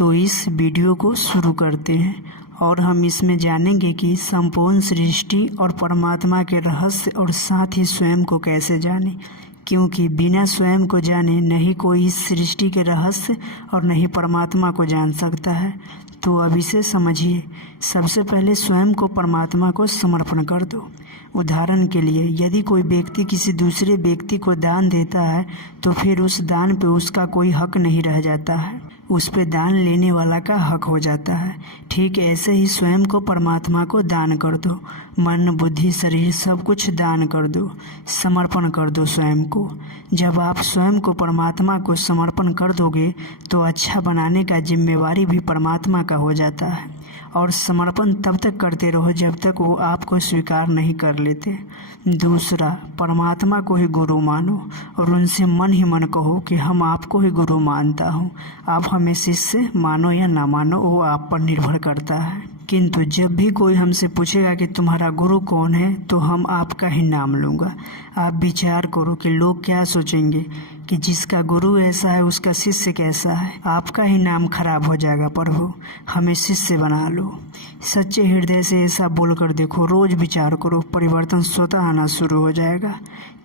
तो इस वीडियो को शुरू करते हैं और हम इसमें जानेंगे कि संपूर्ण सृष्टि और परमात्मा के रहस्य और साथ ही स्वयं को कैसे जानें, क्योंकि बिना स्वयं को जाने नहीं कोई इस सृष्टि के रहस्य और नहीं परमात्मा को जान सकता है। तो अब इसे समझिए। सबसे पहले स्वयं को परमात्मा को समर्पण कर दो। उदाहरण के लिए, यदि कोई व्यक्ति किसी दूसरे व्यक्ति को दान देता है तो फिर उस दान पे उसका कोई हक नहीं रह जाता है, उस पे दान लेने वाला का हक हो जाता है। ठीक ऐसे ही स्वयं को परमात्मा को दान कर दो। मन, बुद्धि, शरीर सब कुछ दान कर दो, समर्पण कर दो स्वयं को। जब आप स्वयं को परमात्मा को समर्पण कर दोगे तो अच्छा बनाने का जिम्मेवारी भी परमात्मा का हो जाता है। और समर्पण तब तक करते रहो जब तक वो आपको स्वीकार नहीं कर लेते। दूसरा, परमात्मा को ही गुरु मानो और उनसे मन ही मन कहो कि हम आपको ही गुरु मानता हूँ। आप हमें शिष्य मानो या ना मानो वो आप पर निर्भर करता है। किंतु जब भी कोई हमसे पूछेगा कि तुम्हारा गुरु कौन है तो हम आपका ही नाम लूँगा। आप विचार करो कि लोग क्या सोचेंगे कि जिसका गुरु ऐसा है उसका शिष्य कैसा है। आपका ही नाम खराब हो जाएगा। प्रभु हमें शिष्य बना लो। सच्चे हृदय से ऐसा बोलकर देखो, रोज विचार करो, परिवर्तन स्वतः आना शुरू हो जाएगा।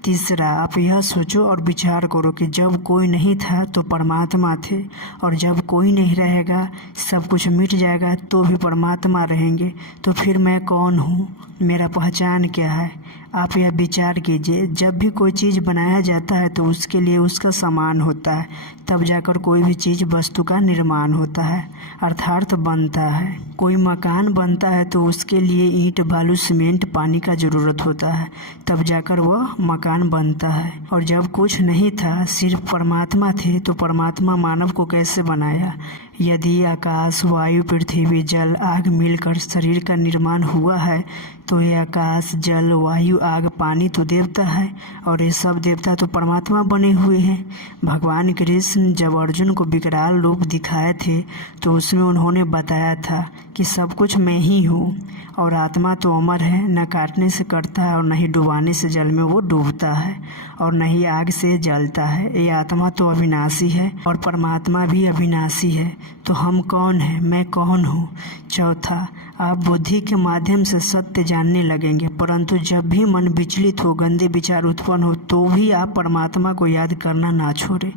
तीसरा, आप यह सोचो और विचार करो कि जब कोई नहीं था तो परमात्मा थे, और जब कोई नहीं रहेगा, सब कुछ मिट जाएगा तो भी परमात्मा रहेंगे। तो फिर मैं कौन हूँ, मेरा पहचान क्या है? आप यह विचार कीजिए। जब भी कोई चीज़ बनाया जाता है तो उसके लिए उसका सामान होता है, तब जाकर कोई भी चीज़ वस्तु का निर्माण होता है, अर्थात बनता है। कोई मकान बनता है तो उसके लिए ईंट, बालू, सीमेंट, पानी का ज़रूरत होता है, तब जाकर वह मकान बनता है। और जब कुछ नहीं था, सिर्फ परमात्मा थे, तो परमात्मा मानव को कैसे बनाया? यदि आकाश, वायु, पृथ्वी, जल, आग मिलकर शरीर का निर्माण हुआ है तो ये आकाश, जल, वायु, आग, पानी तो देवता है और ये सब देवता तो परमात्मा बने हुए हैं। भगवान कृष्ण जब अर्जुन को विकराल रूप दिखाए थे तो उसमें उन्होंने बताया था कि सब कुछ मैं ही हूँ और आत्मा तो अमर है, न काटने से कटता है और न ही डुबाने से जल में वो डूबता है और न ही आग से जलता है। ये आत्मा तो अविनाशी है और परमात्मा भी अविनाशी है। तो हम कौन हैं, मैं कौन हूँ? चौथा, आप बुद्धि के माध्यम से सत्य जानने लगेंगे, परंतु जब भी मन विचलित हो, गंदे विचार उत्पन्न हो, तो भी आप परमात्मा को याद करना ना छोड़ें।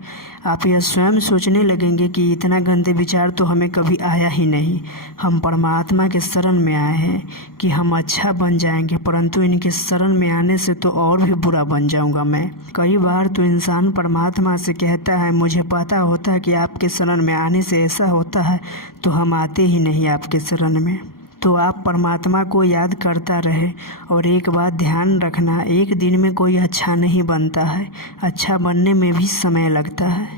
आप यह स्वयं सोचने लगेंगे कि इतना गंदे विचार तो हमें कभी आया ही नहीं। हम परमात्मा के शरण में आए हैं कि हम अच्छा बन जाएंगे, परंतु इनके शरण में आने से तो और भी बुरा बन जाऊंगा मैं। कई बार तो इंसान परमात्मा से कहता है, मुझे पता होता है कि आपके शरण में आने से ऐसा होता है, तो हम आते ही नहीं आपके शरण में। तो आप परमात्मा को याद करता रहे। और एक बात ध्यान रखना, एक दिन में कोई अच्छा नहीं बनता है, अच्छा बनने में भी समय लगता है।